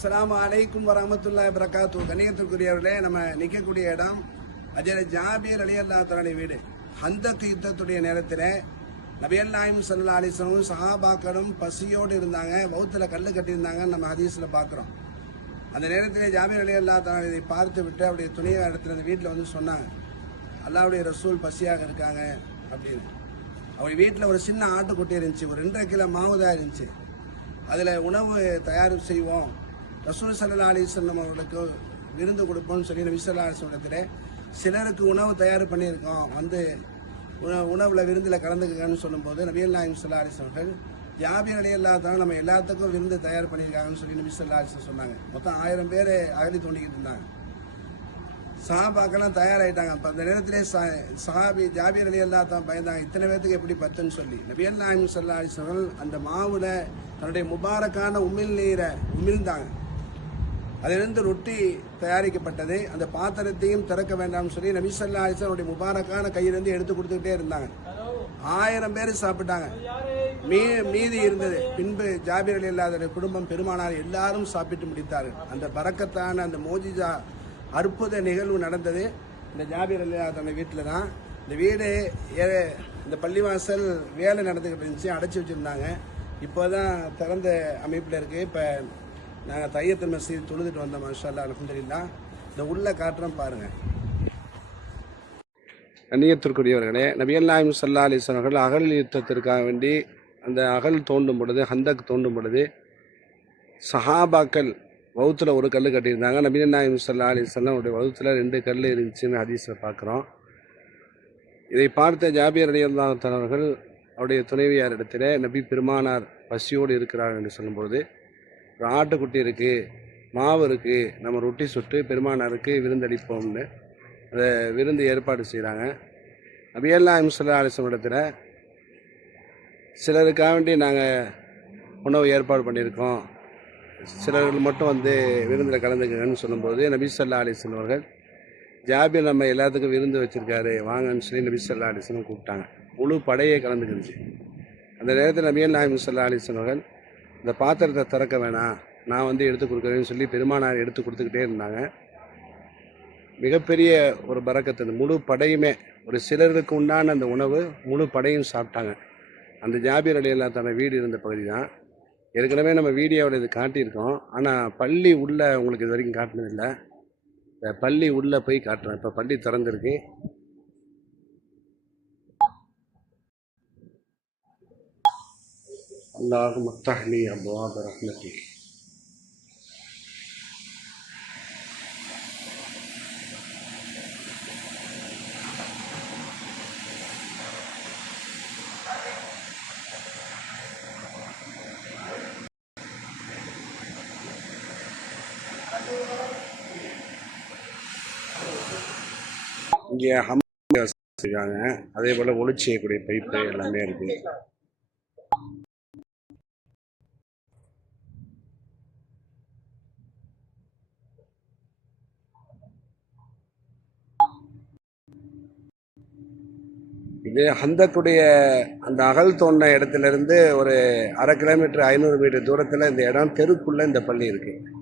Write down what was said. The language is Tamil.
அஸ்ஸலாமு அலைக்கும் வரஹ்மத்துல்லாஹி வபரகாத்துஹு. கண்ணியத்திற்குரியவர்களே, நம்ம நிற்கக்கூடிய இடம் ஹஜ்ரத் ஜாபீர் ரலியல்லாஹு தஆலா வீடு. ஹந்தக் யுத்தத்துடைய நேரத்தில் நபிகள் நாயகம் ஸல்லல்லாஹு அலைஹி வஸல்லம் சஹாபாக்களும் பசியோடு இருந்தாங்க, வௌத்துல கல்லு கட்டியிருந்தாங்க. நம்ம ஹதீஸில் பார்க்குறோம். அந்த நேரத்தில் ஜாபீர் ரலியல்லாஹு தஆலா இதை பார்த்து விட்டு அவருடைய துணையை இடத்துல அந்த வீட்டில் வந்து சொன்னாங்க, அல்லாஹ்வுடைய ரசூல் பசியாக இருக்காங்க அப்படின்னு. அவங்க வீட்டில் ஒரு சின்ன ஆட்டுக்குட்டி இருந்துச்சு, ஒரு 2.5 கிலோ மாவு தான் இருந்துச்சு. அதில் உணவு தயார் செய்வோம், ரசூல் ஸல்லல்லாஹு அலைஹி வஸல்லம் அவர்களுக்கு விருந்து கொடுப்போம்னு சொல்லி நபி ஸல்லல்லாஹு அலைஹி வஸல்லம் சிலருக்கு உணவு தயார் பண்ணியிருக்கோம், வந்து உணவில் விருந்தில் கலந்துக்கன்னு சொல்லும்போது நபிகள் நாயகம் ஸல்லல்லாஹு அலைஹி வஸல்லம் ஜாபீர் ரலியல்லாஹு தஆலா நம்ம எல்லாத்துக்கும் விருந்து தயார் பண்ணியிருக்காங்கன்னு சொல்லி நபி ஸல்லல்லாஹு அலைஹி வஸல்லம் சொன்னாங்க. மொத்தம் 1000 பேர் அகலி தோண்டிக்கிட்டு இருந்தாங்க. சஹாபாக்கெல்லாம் தயாராகிட்டாங்க. அப்போ அந்த நேரத்திலே சஹாபி ஜாபீர் ரலியல்லாஹு தஆலா பயந்தாங்க, இத்தனை பேர்த்துக்கு எப்படி பத்துன்னு சொல்லி. நபிகள் நாயகம் ஸல்லல்லாஹு அலைஹி வஸல்லம் அந்த மாவுல தன்னுடைய முபாரக்கான நீரை உமிழ்ந்தாங்க. அதிலிருந்து ரொட்டி தயாரிக்கப்பட்டது. அந்த பாத்திரத்தையும் திறக்க வேண்டாம்னு சொல்லி நபி ஸல்லல்லாஹு அலைஹி வஸல்லம் முபாரக்கான கையிலிருந்து எடுத்து கொடுத்துக்கிட்டே இருந்தாங்க. 1000 பேர் சாப்பிட்டாங்க, மீதி இருந்தது. பின்பு ஜாபீர் ரலியல்லாஹு தஆலா குடும்பம் பெருமானார் எல்லாரும் சாப்பிட்டு முடித்தார்கள். அந்த பரக்கத்தான அந்த மோஜிஜா அற்புத நிகழ்வு நடந்தது இந்த ஜாபீர் ரலியல்லாஹு தஆலா வீட்டில் தான். இந்த வீடு இந்த பள்ளிவாசல் வேலை நடந்துக்கிட்டு இருந்துச்சு, அடைச்சி வச்சுருந்தாங்க. இப்போ தான் திறந்த அமைப்பில் இருக்குது. இப்போ நாங்கள் தையத்துல் மஸ்ஜித் தொழுதுட்டு வந்தோம், மாஷா அல்லாஹ், அல்ஹம்துலில்லாஹ். இந்த உள்ள காட்டுறோம் பாருங்கள். கண்ணியத்திற்குரியவர்களே, நபிகள் நாயகம் ஸல்லல்லாஹு அலைஹி வஸல்லம் அவர்கள் அகல் யுத்தத்திற்காக வேண்டி அந்த அகல் தோண்டும் பொழுது, ஹந்தக் தோண்டும் பொழுது சஹாபாக்கள் வவுத்தில் ஒரு கல் கட்டியிருந்தாங்க. நபிகள் நாயகம் ஸல்லல்லாஹு அலைஹி வஸல்லம் அவருடைய வவுத்தில் 2 கல் இருந்துச்சுன்னு ஹதீஸில் பார்க்குறோம். இதை பார்த்த ஜாபீர் ரலியல்லாஹு தஆலா அவர்கள் அவருடைய துணைவியார் இடத்துல நபி பெருமானார் பசியோடு இருக்கிறார் என்று சொல்லும்போது, ஒரு ஆட்டுக்குட்டி இருக்குது, மாவு இருக்குது, நம்ம ரொட்டி சுட்டு பெருமானாருக்கு விருந்தளிப்போம்னு அதை விருந்து ஏற்பாடு செய்கிறாங்க. நபிகள் நாயகம் ஸல்லல்லாஹு அலைஹி வஸல்லம் இடத்துல சிலருக்காக வேண்டி நாங்கள் உணவு ஏற்பாடு பண்ணியிருக்கோம், சிலர்கள் மட்டும் வந்து விருந்தில் கலந்துக்கங்கன்னு சொல்லும்போது நபி ஸல்லல்லாஹு அலைஹி வஸல்லம் அவர்கள் ஜாபீர் நம்ம எல்லாத்துக்கும் விருந்து வச்சுருக்காரு வாங்கன்னு சொல்லி நபி ஸல்லல்லாஹு அலைஹி வஸல்லம் கூப்பிட்டாங்க. முழு படையே கலந்துக்கிடுச்சு. அந்த நேரத்தில் நபிகள் நாயகம் ஸல்லல்லாஹு அலைஹி வஸல்லம் அவர்கள் இந்த பாத்திரத்தை திறக்க வேணாம், நான் வந்து எடுத்து கொடுக்குறேன்னு சொல்லி பெருமானார் எடுத்து கொடுத்துக்கிட்டே இருந்தாங்க. மிகப்பெரிய ஒரு பரக்கத்து. முழு படையுமே, ஒரு சிலருக்கு உண்டான அந்த உணவு முழு படையும் சாப்பிட்டாங்க. அந்த ஜாபீர் ரலியல்லாஹு தஆலா வீடு இருந்த பகுதி தான். ஏற்கனவே நம்ம வீடியோவில் இது காட்டியிருக்கோம், ஆனால் பள்ளி உள்ளே உங்களுக்கு இது வரைக்கும் காட்டினதில்லை. இந்த பள்ளி உள்ளே போய் காட்டுறேன். இப்போ பள்ளி திறந்துருக்கு. اللهم افتح لي أبواب رحمتك. இங்கே வச்சுருக்காங்க, அதே போல் ஒளி செய்யக்கூடிய பைப்பு எல்லாமே இருக்குது. இது ஹந்தக்குடைய அந்த அகல் தோண்டின இடத்துல இருந்து ஒரு 1/2 கிலோமீட்டர் 500 மீட்டர் தூரத்தில் இந்த இடம் தெருக்குள்ளே இந்த பள்ளி இருக்குது.